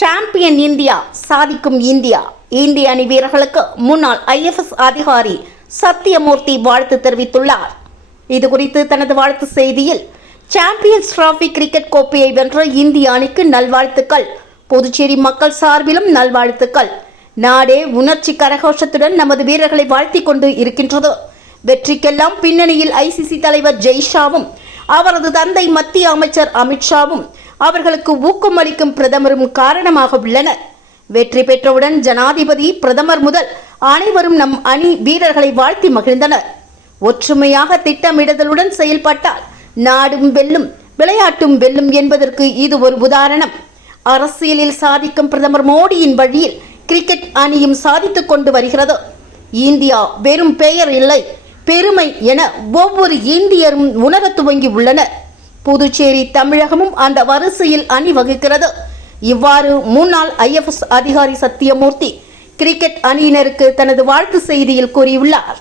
Champion India, சாதிக்கும் India. இந்திய அணி வீரர்களுக்கு முன்னாள் IFS அதிகாரி சத்தியமூர்த்தி வாழ்த்து தெரிவித்துள்ளார். இதுகுறித்து தனது வாழ்த்து செய்தியில், சாம்பியன்ஸ் டிராபி கிரிக்கெட் கோப்பையை வென்ற இந்திய அணிக்கு நல்வாழ்த்துக்கள். புதுச்சேரி மக்கள் சார்பிலும் நல்வாழ்த்துக்கள். நாடே உணர்ச்சி கரகோஷத்துடன் நமது வீரர்களை வாழ்த்திக் கொண்டு இருக்கின்றது. வெற்றிக்கெல்லாம் பின்னணியில் ICC தலைவர் ஜெய்ஷாவும், அவரது தந்தை மத்திய அமைச்சர் அமித்ஷாவும், அவர்களுக்கு ஊக்கம் அளிக்கும் பிரதமரும் காரணமாக உள்ளனர். வெற்றி பெற்றவுடன் ஜனாதிபதி, பிரதமர் முதல் அனைவரும் நம் அணி வீரர்களை வாழ்த்தி மகிழ்ந்தனர். ஒற்றுமையாக திட்டமிடுதலுடன் செயல்பட்டால் நாடும் வெல்லும், விளையாட்டும் வெல்லும் என்பதற்கு இது ஒரு உதாரணம். அரசியலில் சாதிக்கும் பிரதமர் மோடியின் வழியில் கிரிக்கெட் அணியும் சாதித்துக் கொண்டு வருகிறது. இந்தியா வெறும் பெயர் இல்லை, பெருமை என ஒவ்வொரு இந்தியரும் உணர துவங்கி உள்ளனர். புதுச்சேரி, தமிழகமும் அந்த வரிசையில் அணிவகுக்கிறது. இவ்வாறு முன்னாள் IFS அதிகாரி சத்தியமூர்த்தி கிரிக்கெட் அணியினருக்கு தனது வாழ்த்து செய்தியில் கூறியுள்ளார்.